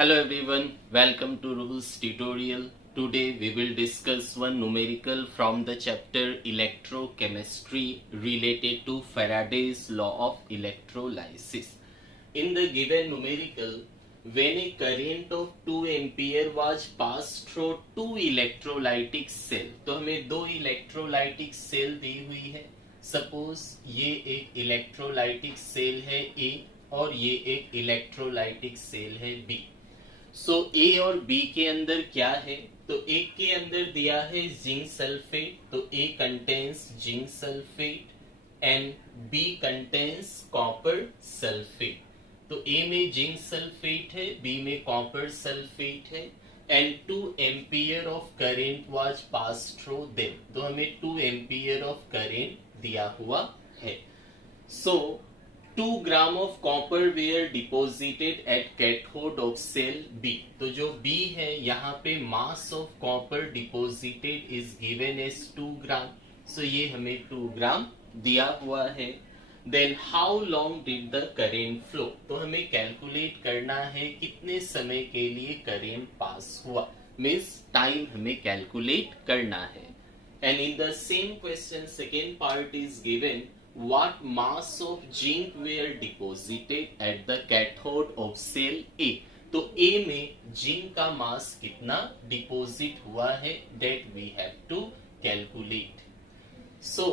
Hello everyone, welcome to Ruhul's tutorial. Today we will discuss one numerical from the chapter Electrochemistry related to Faraday's law of electrolysis. In the given numerical, when a current of 2 ampere was passed through two electrolytic cell, तो हमें दो electrolytic cell दी हुई है. Suppose ये एक electrolytic cell है A और ये एक electrolytic cell है B. सो ए और बी के अंदर क्या है, तो एक के अंदर दिया है जिंक सल्फेट, तो A contains zinc sulphate and B contains copper sulphate. तो ए में जिंक सल्फेट है, बी में कॉपर सल्फेट है and 2 ampere of current was pass through them. तो हमें 2 एम्पियर ऑफ करेंट दिया हुआ है. So 2 gram of copper were deposited at cathode of cell B. तो जो बी है यहाँ पे mass of copper deposited is given as 2 gram. सो ये हमें 2 ग्राम दिया हुआ है. Then how long did the current flow. तो हमें कैलकुलेट करना है कितने समय के लिए करेंट पास हुआ, मीन्स टाइम हमें कैलकुलेट करना है. And in the same question second part is given what mass of zinc were deposited at the cathode of cell A. तो A में जिंक का मास कितना डिपोजिट हुआ है, that we have to calculate. So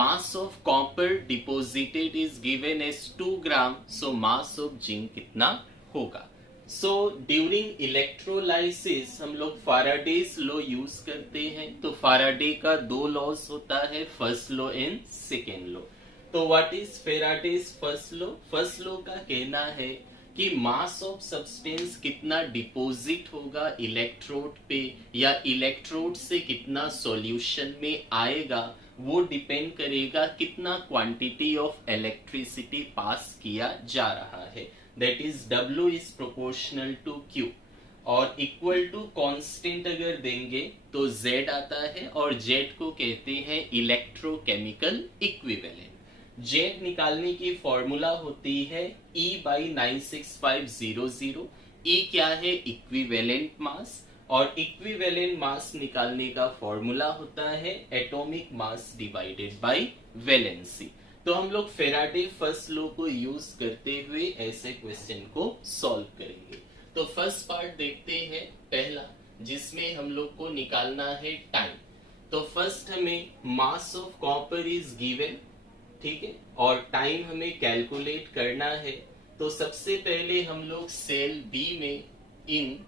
mass of copper deposited is given as 2 gram. So mass of zinc कितना होगा. So during electrolysis हम लोग Faraday's law यूज करते हैं. तो Faraday का 2 लॉज होता है, first law and second law. तो what is Faraday's first law. First law का कहना है कि मास ऑफ सब्सटेंस कितना डिपोजिट होगा इलेक्ट्रोड पे या इलेक्ट्रोड से कितना सॉल्यूशन में आएगा, वो डिपेंड करेगा कितना क्वांटिटी ऑफ इलेक्ट्रिसिटी पास किया जा रहा है. That is W is proportional to Q और इक्वल टू कांस्टेंट अगर देंगे तो Z आता है और Z को कहते हैं इलेक्ट्रोकेमिकल इक्विवेलेंट. Z निकालने की फॉर्मूला होती है E बाई 96500. E क्या है, इक्विवेलेंट मास, और इक्विवेलेंट मास निकालने का फॉर्मूला होता है atomic mass divided by valency. तो हम लोग फेराडे फर्स्ट लॉ को यूज करते हुए ऐसे क्वेश्चन को सॉल्व करेंगे. तो फर्स्ट पार्ट देखते हैं, पहला, जिसमें हम लोग को निकालना है टाइम. तो फर्स्ट हमें मास ऑफ कॉपर इज गिवन, ठीक है, और टाइम हमें कैलकुलेट करना है. तो सबसे पहले हम लोग सेल बी में, इन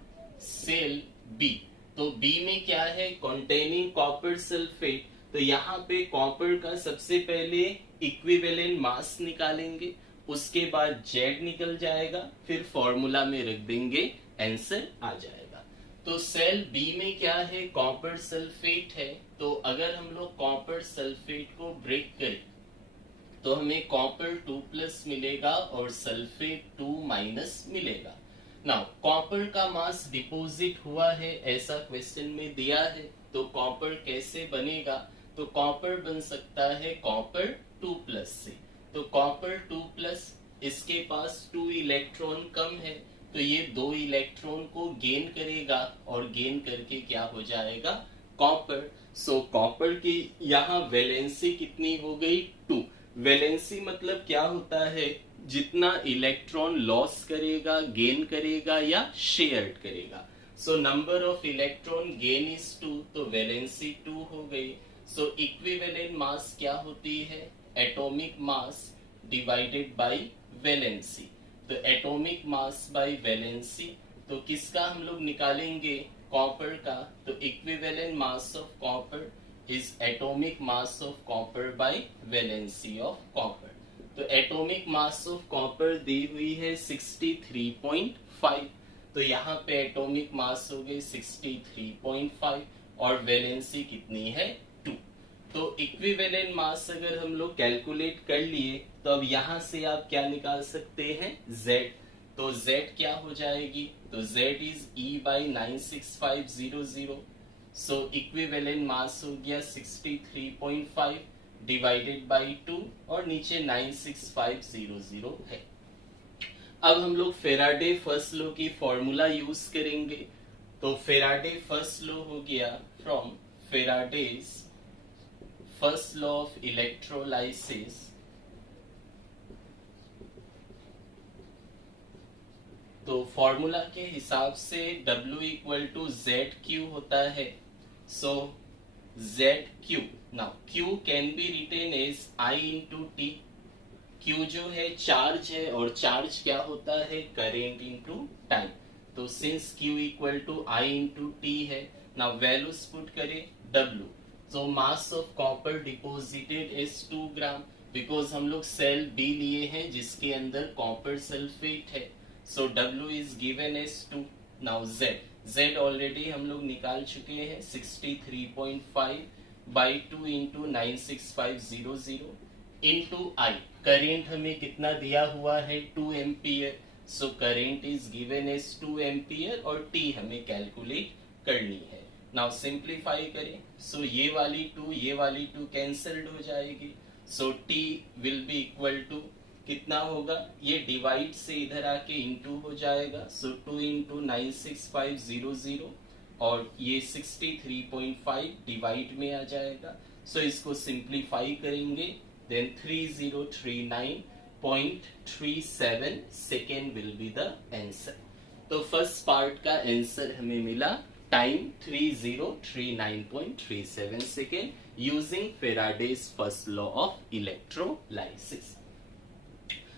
सेल बी, तो बी में क्या है, कंटेनिंग कॉपर सल्फेट. तो यहाँ पे कॉपर का सबसे पहले इक्विवेलेंट मास निकालेंगे, उसके बाद Z निकल जाएगा, फिर फॉर्मूला में रख देंगे, आंसर आ जाएगा. तो सेल बी में क्या है, कॉपर सल्फेट है. तो अगर हम लोग कॉपर सल्फेट को ब्रेक करें तो हमें कॉपर 2+ मिलेगा और सल्फेट 2- मिलेगा. नाउ कॉपर का मास डिपोजिट हुआ है ऐसा क्वेश्चन में दिया है, तो कॉपर कैसे बनेगा, तो कॉपर बन सकता है कॉपर 2+ से. तो कॉपर 2+, इसके पास 2 इलेक्ट्रॉन कम है, तो ये 2 इलेक्ट्रॉन को गेन करेगा और गेन करके क्या हो जाएगा, कॉपर. सो कॉपर की यहाँ वैलेंसी कितनी हो गई, 2. वैलेंसी मतलब क्या होता है, जितना इलेक्ट्रॉन लॉस करेगा, गेन करेगा या शेयर करेगा. So number of electron gain is 2, तो वैलेंसी 2 हो गई. सो इक्विवेलेंट मास क्या होती है, atomic mass divided by valency. तो एटॉमिक मास बाय वैलेंसी, तो किसका हम लोग निकालेंगे, कॉपर का. तो equivalent mass of copper is atomic mass of copper by valency of copper. तो एटॉमिक मास ऑफ कॉपर दी हुई है 63.5. तो यहाँ पे एटॉमिक मास हो गई 63.5 और वैलेंसी कितनी है, 2. तो इक्विवेलेंट मास अगर हम लोग कैलकुलेट कर लिए तो अब यहाँ से आप क्या निकाल सकते हैं, Z. तो Z क्या हो जाएगी, तो Z is E by 96500. So equivalent मास हो गया 63.5 डिवाइडेड बाई 2 और नीचे 96500 है. अब हम लोग फेराडे फर्स्ट लॉ की फॉर्मूला यूज करेंगे। तो फेराडे फर्स्ट लॉ हो गया from Faraday's first law of electrolysis. तो फॉर्मूला के हिसाब से W equal to Z Q होता है। So Z Q, now Q can be written as I into T. Q जो है चार्ज है, और चार्ज क्या होता है, करेंट इंटू टाइम। तो since Q equal to I into T है, नाउ वैल्यूज पुट करें W। So mass of copper deposited is 2 gram, because हम लोग सेल बी लिए हैं जिसके अंदर कॉपर सल्फेट है। So W is given as 2। Now Z already हम लोग निकाल चुके हैं 63.5 by 2 into 96500 into I. Current हमें कितना दिया हुआ है, 2 ampere. So current is given as 2 ampere और टी हमें कैलकुलेट करनी है। नाउ सिंप्लीफाई करें। सो ये वाली 2 कैंसल्ड हो जाएगी। So T will be equal to कितना होगा, ये डिवाइड से इधर आके इंटू हो जाएगा। सो 2 इंटू 96500 और ये 63.5 डिवाइड में आ जाएगा। सो इसको सिंप्लीफाई करेंगे, then 3039.37 second will be the answer. तो फर्स्ट पार्ट का आंसर हमें मिला time 3039.37 second using Faraday's first law of electrolysis.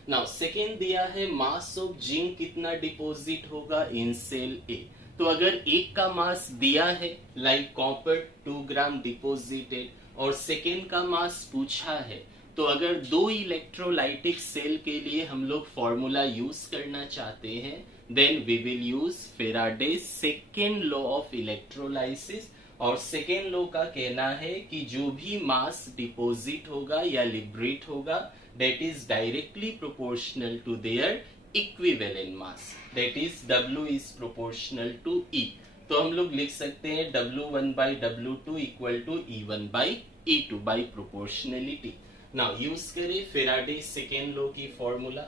Now second दिया है मास ऑफ जिंक कितना डिपॉजिट होगा इन सेल ए। तो अगर एक का मास दिया है लाइक कॉपर 2 ग्राम डिपॉजिटेड, और सेकेंड का मास पूछा है, तो अगर 2 इलेक्ट्रोलाइटिक सेल के लिए हम लोग फॉर्मूला यूज करना चाहते हैं, then we will use Faraday's second law of electrolysis. और सेकेंड लॉ का कहना है कि जो भी मास डिपॉजिट होगा या लिबरेट होगा, that is directly proportional to their equivalent mass, that is W is proportional to E। तो हम लोग लिख सकते हैं W1 by W2 equal to E1 by E2 by proportionality। Now use करें फेराडे सेकेंड लॉ की formula.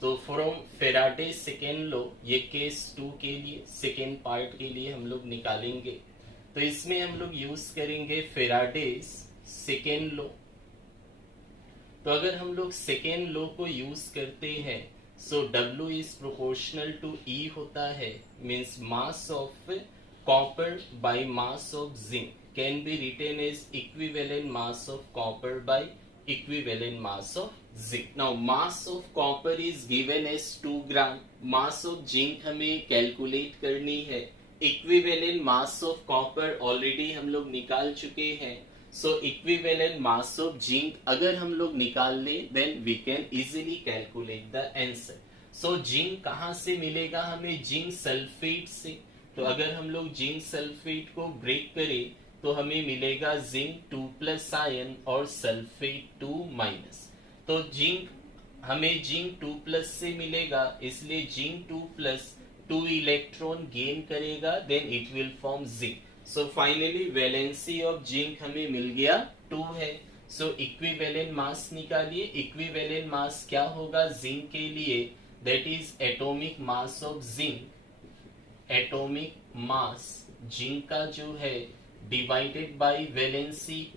तो from Faraday second law, ये केस 2 के लिए सेकेंड पार्ट के लिए हम लोग निकालेंगे। तो इसमें हम लोग यूज करेंगे फेराडेज सेकेंड लॉ। तो अगर हम लोग सेकेंड लॉ को यूज करते हैं, so W is proportional to E होता है, means mass of copper by mass of zinc can be written as equivalent mass of copper by equivalent mass of zinc. Now mass of copper is given as 2 gram, mass of zinc हमें calculate करनी है। Equivalent mass of copper already हम लोग निकाल चुके हैं। So equivalent mass of zinc अगर हम लोग निकाल ले, then we can easily calculate the answer. So zinc कहाँ से मिलेगा हमें, जिंक सल्फेट से। तो अगर हम लोग जिंक सल्फेट को ब्रेक करें, तो हमें मिलेगा जिंक 2+ आयन और सल्फेट 2-। तो जिंक हमें जिंक 2+ से मिलेगा, इसलिए जिंक 2+ 2 इलेक्ट्रॉन गेन करेगा, then it will form zinc. So finally valency of zinc हमें मिल गया 2 है। सो इक्विवेलेंट मास निकालिए। इक्विवेलेंट मास क्या होगा जिंक के लिए, that is atomic mass of zinc. Atomic mass zinc का जो है divided by valency.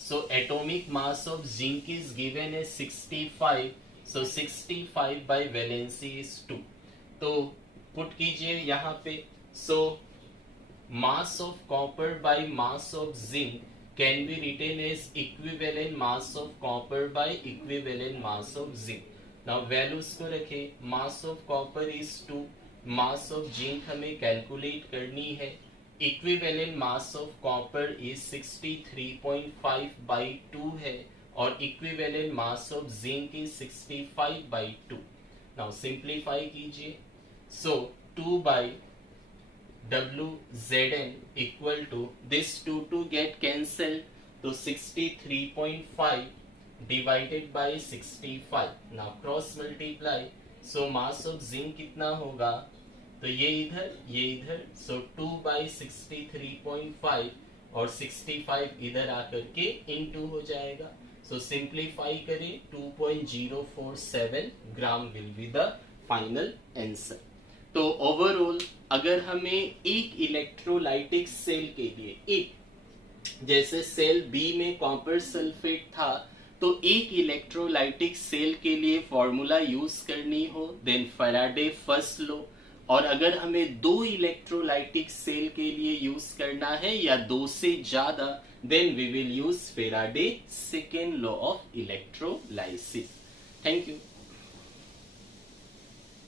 So atomic mass of zinc is given as 65। So 65 by valency is 2। तो पुट कीजिए यहाँ पे। सो mass of copper by mass of zinc can be written as equivalent mass of copper by equivalent mass of zinc। now values को रखें। mass of copper is 2, mass of zinc हमें calculate करनी है। equivalent mass of copper is 63.5 by 2 है, और equivalent mass of zinc is 65 by 2। now simplify कीजिए। so 2 by WZN equal to this 2 get cancelled, तो 63.5 divided by 65। now cross multiply। so mass of zinc कितना होगा, तो ये इधर so 2 by 63.5 और 65 इधर आकर के into हो जाएगा। so simplify करें, 2.047 ग्राम will be the final answer. तो ओवरऑल अगर हमें एक इलेक्ट्रोलाइटिक सेल के लिए, एक जैसे सेल बी में कॉपर सल्फेट था, तो एक इलेक्ट्रोलाइटिक सेल के लिए फॉर्मूला यूज करनी हो देन फैराडे फर्स्ट लॉ, और अगर हमें दो इलेक्ट्रोलाइटिक सेल के लिए यूज करना है या दो से ज्यादा, then we will use Faraday second law of electrolysis. Thank you.